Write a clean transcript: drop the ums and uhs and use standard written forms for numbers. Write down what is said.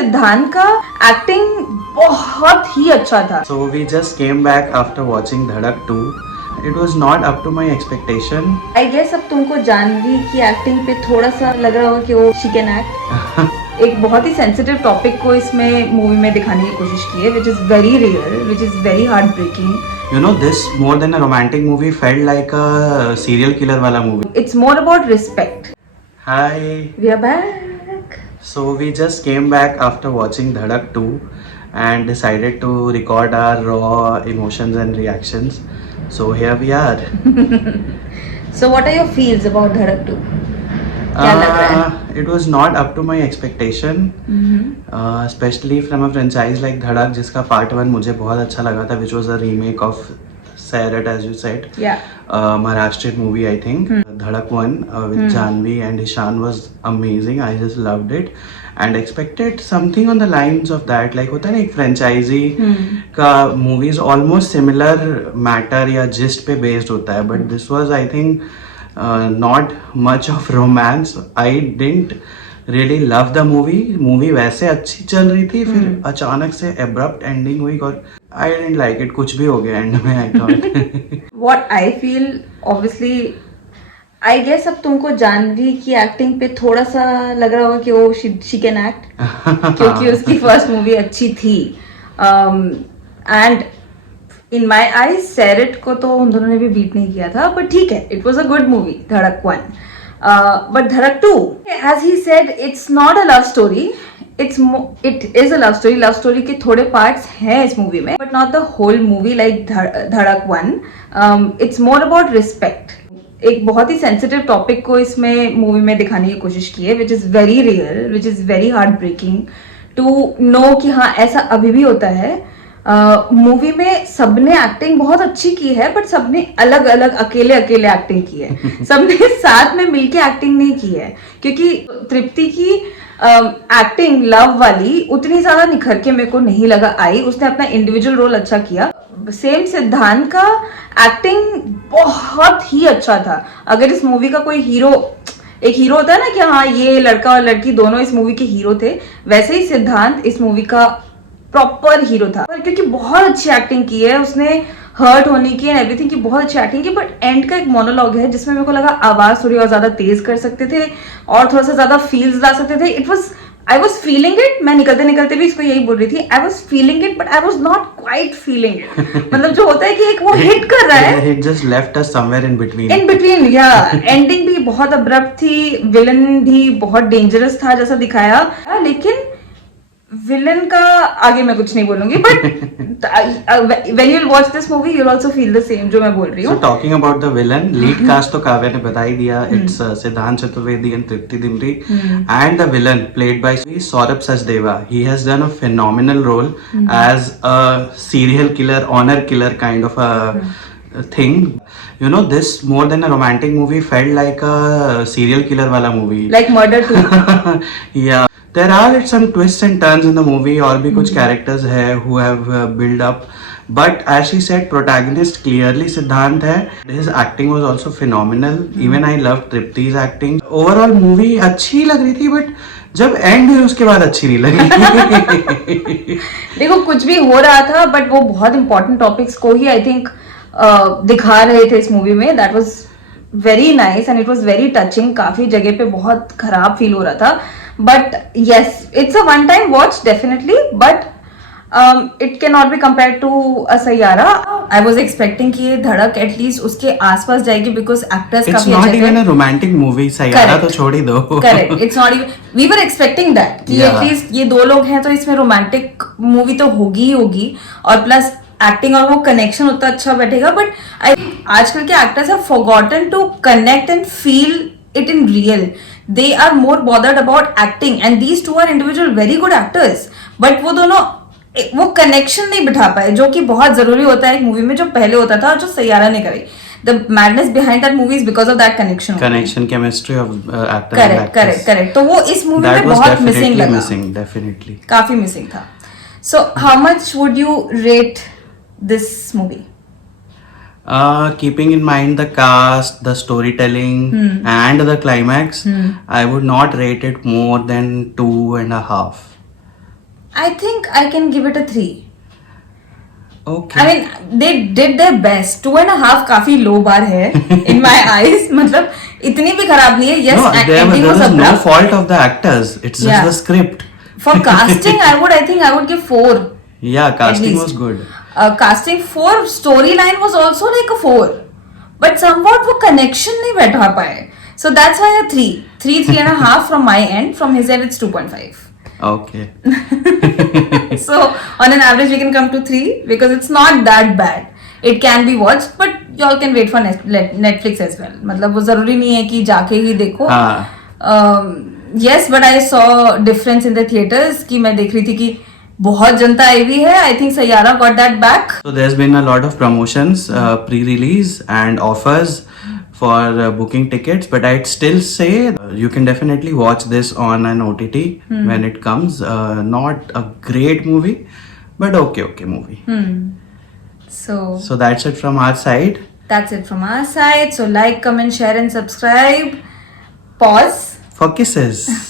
सिद्धांत का एक्टिंग बहुत ही अच्छा था. So we just came back after watching Dhadak 2. It was not up to my expectation. I guess अब तुमको जानवी की एक्टिंग पे थोड़ा सा लग रहा होगा कि वो she can act. एक बहुत ही सेंसिटिव टॉपिक को इसमें मूवी में दिखाने की कोशिश की है, which is very real, which is very heartbreaking. You know, this more than a romantic movie felt like a serial killer wala movie. It's more about respect. Hi. We are back. So we just came back after watching Dhadak 2 and decided to record our raw emotions and reactions. So here we are. So what are your feels about Dhadak 2? क्या लग रहा है? It was not up to my expectation, especially from a franchise like Dhadak, जिसका part 1 मुझे बहुत अच्छा लगा था, which was a remake of Sairat, as you said. Yeah. Maharashtrian movie, I think. Dhadak 1 with Janhvi and Ishan was amazing. I just loved it and expected something on the lines of that. Like होता है ना एक franchisee का movies almost similar matter या gist पे based होता है, but this was, I think, not much of romance. I didn't really love the movie. Movie वैसे अच्छी चल रही थी, फिर अचानक से abrupt ending हुई और I didn't like it. कुछ भी हो गया end में, I thought. What I feel, obviously, I guess अब तुमको जानवी की एक्टिंग पे थोड़ा सा लग रहा होगा कि वो she can act, क्योंकि उसकी फर्स्ट मूवी अच्छी थी. एंड इन माई आई सैरेट को तो उन दोनों ने भी बीट नहीं किया था, बट ठीक है, it was a good movie Dhadak 1. But Dhadak 2, as he said, it's not a love story. It is a love story. Love story के थोड़े पार्ट्स हैं इस मूवी में, but not the whole movie like Dhadak 1. It's more about respect. एक बहुत ही sensitive topic को इसमें मूवी में दिखाने की कोशिश की है, which is very real, which is very heartbreaking to know कि हाँ ऐसा अभी भी होता है. मूवी में सबने एक्टिंग बहुत अच्छी की है, बट सबने अलग अलग अकेले एक्टिंग की है. सबने साथ में मिलके एक्टिंग नहीं की है, क्योंकि तृप्ति की एक्टिंग लव वाली उतनी ज्यादा निखर के मेरे को नहीं लगा आई. उसने अपना इंडिविजुअल रोल अच्छा किया. सेम सिद्धांत का एक्टिंग बहुत ही अच्छा था. अगर इस मूवी का कोई हीरो, एक हीरो होता है ना कि हाँ ये लड़का और लड़की दोनों इस मूवी के हीरो थे, वैसे ही सिद्धांत इस मूवी का प्रॉपर हीरो था. क्योंकि बहुत अच्छी एक्टिंग की है उसने, हर्ट होने की एंड एवरीथिंग की बहुत अच्छी एक्टिंग की. बट एंड का एक मोनोलॉग है जिसमें मेरे को लगा आवाज थोड़ी और ज्यादा तेज कर सकते थे और थोड़ा सा ज्यादा फील्स ला सकते थे. It was, I was feeling it. मैं निकलते निकलते भी इसको यही बोल रही थी, I was feeling it, but I was not quite feeling it. मतलब जो होता है कि एक वो हिट कर रहा है, It just left us somewhere in between. In between. या एंडिंग भी बहुत अब्रप्ट थी, विलन भी बहुत डेंजरस था जैसा दिखाया, लेकिन विलन का आगे मैं कुछ नहीं बोलूंगी. But when you'll watch this movie you'll also feel the same जो मैं बोल रही हूँ. So talking about the villain, lead cast तो काव्या ने बता ही दिया. It's Siddhant Chaturvedi and Tripti Dimri, and the villain played by Saurabh Sachdeva. He has done a phenomenal role as a serial killer, honor killer kind of a thing. You know, this more than a romantic movie felt like a serial killer wala movie. Like Murder 2. Yeah. There are some twists and turns in the movie. और भी कुछ characters है who have built up. But as she said, protagonist clearly सिद्धांत है. His acting was also phenomenal. Even I loved Tripti's acting. Overall movie अच्छी लग रही थी, but जब एंड हुई उसके बाद अच्छी नहीं लगी. देखो कुछ भी हो रहा था, बट वो बहुत इंपॉर्टेंट टॉपिक्स को ही आई थिंक दिखा रहे थे इस मूवी में. That was very nice and it was very touching. काफी जगह पे बहुत खराब फील हो रहा था, but yes, it's a one time watch definitely, but it can not be compare to a Saiyaara. I was expecting कि ये धड़क एटलीस्ट उसके आसपास जाएगी, बिकॉज एक्टर्स काफी अच्छे थे. It's not even a romantic movie. Saiyaara तो छोड़ ही दो. Correct, it's not even, we were expecting that कि एटलीस्ट ये दो लोग हैं तो इसमें रोमांटिक मूवी तो होगी ही होगी, और प्लस एक्टिंग और वो कनेक्शन उतना अच्छा बैठेगा. बट आई थिंक आजकल के actors have forgotten to connect and feel it in real. They are more bothered about acting, and these two are individual very good actors, but वो दोनों वो कनेक्शन नहीं बिठा पाए, जो कि बहुत जरूरी होता है एक मूवी में, जो पहले होता था और जो सैयारा ने करी. The madness behind that movie is because of that connection, chemistry of actors and actors. correct. तो वो इस मूवी में बहुत मिसिंग लगा. Definitely काफी मिसिंग था. So how much would you rate this movie? Keeping in mind the cast, the storytelling, and the climax, I would not rate it more than 2.5. I think I can give it a 3. Okay. I mean, they did their best. 2.5 काफी low bar है in my eyes. मतलब इतनी भी खराब नहीं है. Yes, no, ending there was was no abrupt. fault of the actors. It's just Yeah. the script. For casting, I think I would give 4. Yeah, casting least. was good. Casting 4, storyline was also like a 4. But somewhat वो connection नहीं बैठा पाए. So that's why a 3. 3.5 from my end. From his end, it's 2.5. Okay. So on an average we can come to 3 because it's not that bad. It can be watched, but y'all can wait for Netflix as well. मतलब वो जरूरी नहीं है कि जाके ही देखो. Yes, but I saw difference in the theaters कि मैं देख रही थी कि बहुत जनता आई हुई है. I think Sayyara got that back. So there's been a lot of promotions, pre-release and offers for booking tickets, but I'd still say you can definitely watch this on an OTT when it comes. Not a great movie, but okay movie. So that's it from our side. That's it from our side. So like, comment, share and subscribe. Pause. For kisses.